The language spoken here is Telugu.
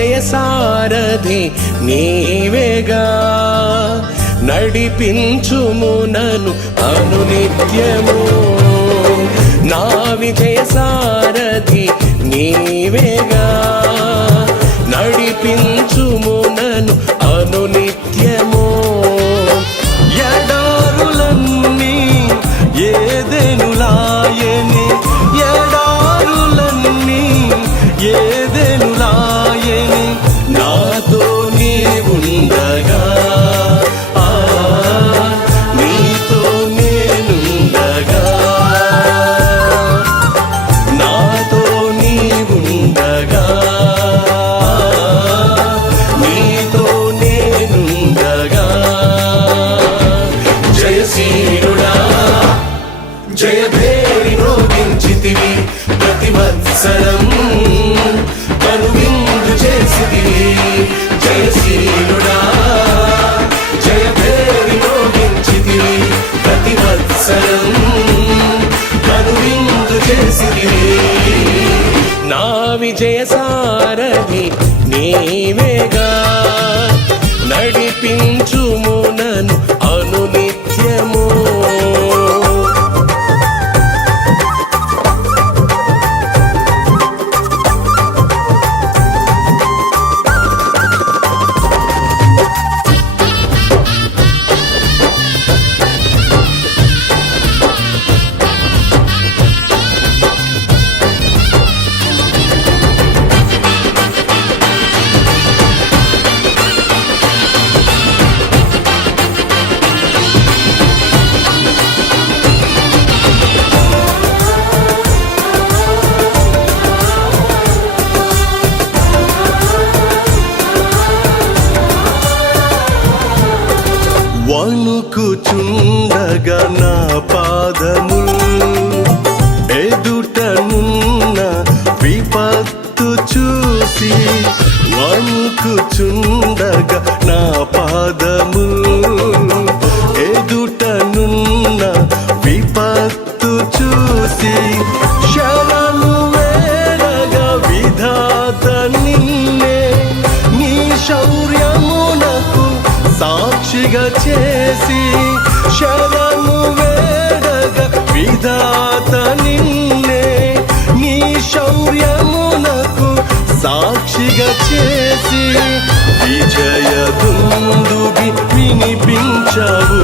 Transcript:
విజయ సారథి నీవేగా, నడిపించుము నన్ను అనునిత్యము. నా విజయ సారథి నీవేగా, నడిపించుము నన్ను అనునిత్యము. ఎడారులన్నీ ఏదెనులాయని, ఎడారులన్నీ ఏదెనులాయని, నాతో నీవుండగా, నీతో నేనుండగా, నాతో నీవుండగా, నీతో నేనుండగా. జయశీలుడా జయభేరి మ్రోగించితివి, ప్రతి వత్సరం కనువిందు చేసితివి. జయశీలుడా జయభేరి మ్రోగించితివి, ప్రతి వత్సరం కనువిందు చేసితివి. నా విజయ సారథి నీవేగా, నడిపించుము నన్ను అనునిత్యము. వణుకుచుండగా నా పాదములు, ఎదుటనున్న విపత్తు చూసి. వణుకుచుండగా నా పాదములు, ఎదుటనున్న విపత్తు చూసి. శరణు వేడగా విధాత నిన్నే, నీ శౌర్యమునకు సాక్షిగా చేసి. శరణు వేడగా విధాత నిన్నే, నీ శౌర్యమునకు సాక్షిగా చేసి. విజయ దుందుభి వినిపించవు,